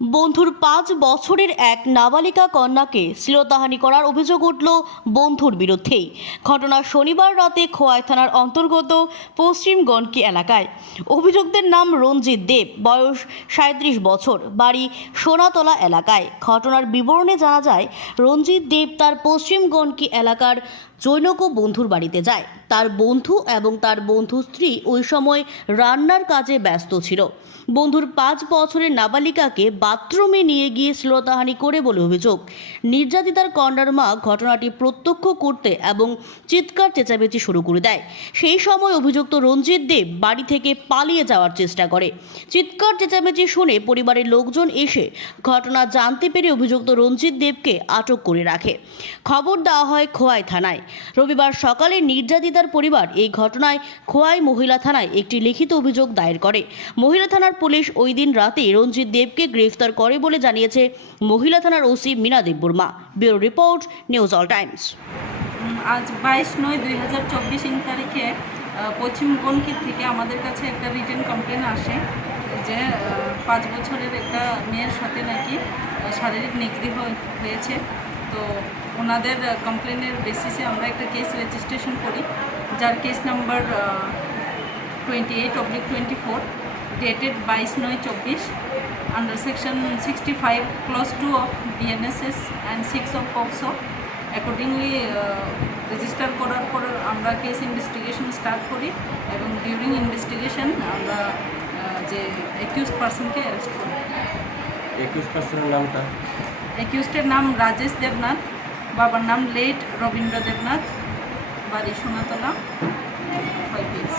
বন্ধুর ৫ বছরের এক নাবালিকা কন্যাকে শ্লীলতাহানি করার অভিযোগ উঠল বন্ধুর বিরুদ্ধেই। ঘটনা শনিবার রাতে খোয়াই থানার অন্তর্গত পশ্চিম গণ্ডকি এলাকায়। অভিযুক্তের নাম রঞ্জিত দেব, বয়স ৩৭ বছর, বাড়ি সোনাতলা এলাকায়। ঘটনার বিবরণে জানা যায়, রঞ্জিত দেব তার পশ্চিম গণ্ডকি এলাকার জৈনক বন্ধুর বাড়িতে যায়। তার বন্ধু এবং তার বন্ধুর স্ত্রী ওই সময় রান্নার কাজে ব্যস্ত ছিল। বন্ধুর ৫ বছরের নাবালিকাকে বাথরুমে নিয়ে গিয়ে শ্লীলতাহানি করে বলে অভিযোগ। নির্যাতিতার কন্যার মা ঘটনাটি প্রত্যক্ষ করতে এবং চিৎকার চেঁচামেচি শুরু করে দেয়। সেই সময় অভিযুক্ত রঞ্জিত দেব বাড়ি থেকে পালিয়ে যাওয়ার চেষ্টা করে। চিৎকার চেঁচামেচি শুনে পরিবারের লোকজন এসে ঘটনা জানতে পেরে অভিযুক্ত রঞ্জিত দেবকে আটক করে রাখে। খবর দেওয়া হয় খোয়াই থানায়। রবিবার সকালে নির্যাতিতার পরিবার এই ঘটনায় খোয়াই মহিলা থানায় একটি লিখিত অভিযোগ দায়ের করে। মহিলা থানার পুলিশ ওই দিন রাতে রঞ্জিত দেবকে গ্রেফতার করে বলে জানিয়েছে মহিলা থানার OC Meena Debbarma. Bureau report, news all Times. আজ 22/9/2024 তারিখে পশ্চিম গণ্ডকি থেকে আমাদের কাছে একটা রিটেন কমপ্লেন আসে যে 5 বছরের একটা মেয়ের সাথে নাকি শারীরিক নিগৃহ হয়েছে। তো ওনাদের কমপ্লেনের বেসিসে আমরা একটা কেস রেজিস্ট্রেশন করি, যার case number 28/24 dated 22/9/24 under section 65 clause 2 of BNSS and 6 of POCSO। Accordingly register করার পর আমরা কেস ইনভেস্টিগেশন স্টার্ট করি এবং ডিউরিং ইনভেস্টিগেশন আমরা যে অ্যাকিউজড পার্সনকে অ্যারেস্ট করি। অ্যাকিউজড পার্সনের নামটা? অ্যাকিউজডের নাম রাজেশ দেবনাথ, বাবার নাম লেট রবীন্দ্র দেবনাথ, বাড়ি সোনাতলা, 5 years।